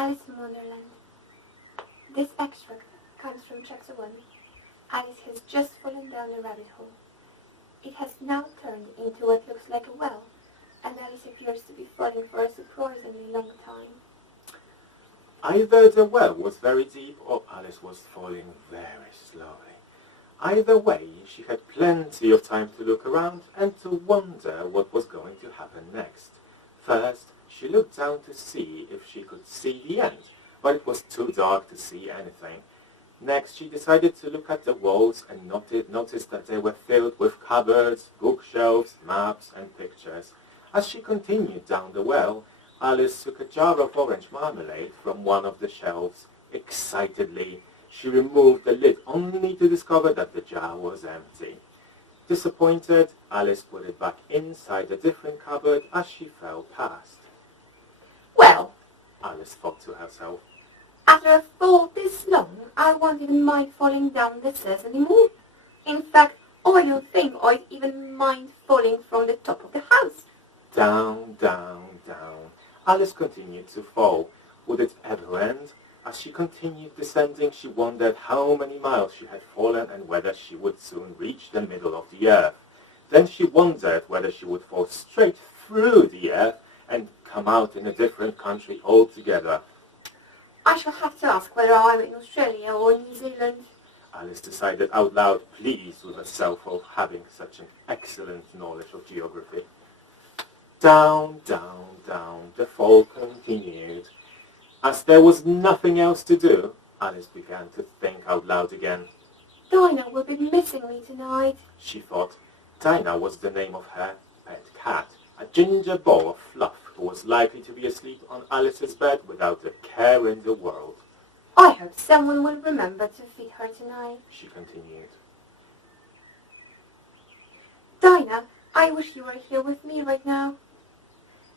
Alice in Wonderland. This extract comes from chapter 1. Alice has just fallen down a rabbit hole. It has now turned into what looks like a well, and Alice appears to be falling for a surprisingly long time. Either the well was very deep or Alice was falling very slowly. Either way, she had plenty of time to look around and to wonder what was going to happen next. First, she looked down to see if she could see the end, but it was too dark to see anything. Next, she decided to look at the walls and noticed that they were filled with cupboards, bookshelves, maps and pictures. As she continued down the well, Alice took a jar of orange marmalade from one of the shelves. Excitedly, she removed the lid only to discover that the jar was empty. Disappointed, Alice put it back inside a different cupboard as she fell past. Well, Alice thought to herself, after a fall this long, I won't even mind falling down the stairs anymore. In fact, I don't think I'd even mind falling from the top of the house. Down, down, down. Alice continued to fall. Would it ever end? As she continued descending, she wondered how many miles she had fallen and whether she would soon reach the middle of the earth. Then she wondered whether she would fall straight through the earth and come out in a different country altogether. I shall have to ask whether I'm in Australia or New Zealand. Alice decided out loud, pleased with herself for having such an excellent knowledge of geography. Down, down, down, the fall continued. As there was nothing else to do, Alice began to think out loud again. Dinah will be missing me tonight, she thought. Dinah was the name of her pet cat, a ginger ball of fluff who was likely to be asleep on Alice's bed without a care in the world. I hope someone will remember to feed her tonight, she continued. Dinah, I wish you were here with me right now.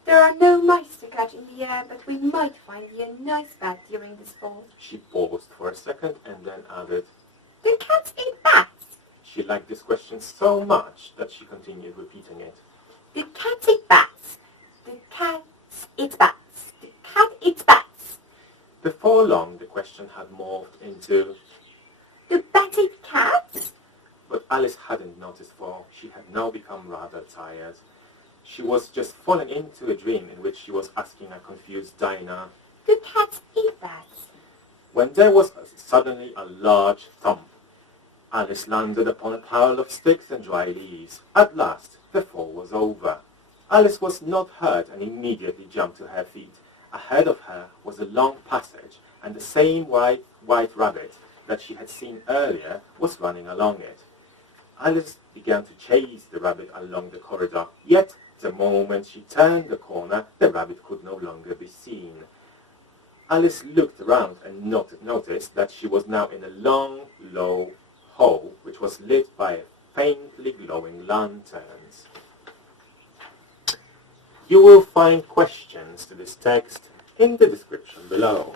There are no mice to catch in the air, but we might find you a nice bath during this fall. She paused for a second and then added, Do cats eat bats? She liked this question so much that she continued repeating it. Do cats eat bats? Do cats eat bats? Do cat eats bats? Before long, the question had morphed into, Do bats eat cats? But Alice hadn't noticed, for she had now become rather tired. She was just falling into a dream in which she was asking a confused Dinah, Do cats eat bats? When there was suddenly a large thump. Alice landed upon a pile of sticks and dry leaves. At last, the fall was over. Alice was not hurt and immediately jumped to her feet. Ahead of her was a long passage, and the same white rabbit that she had seen earlier was running along it. Alice began to chase the rabbit along the corridor, yet the moment she turned the corner, the rabbit could no longer be seen. Alice looked around and noticed that she was now in a long, low hole which was lit by faintly glowing lanterns. You will find questions to this text in the description below.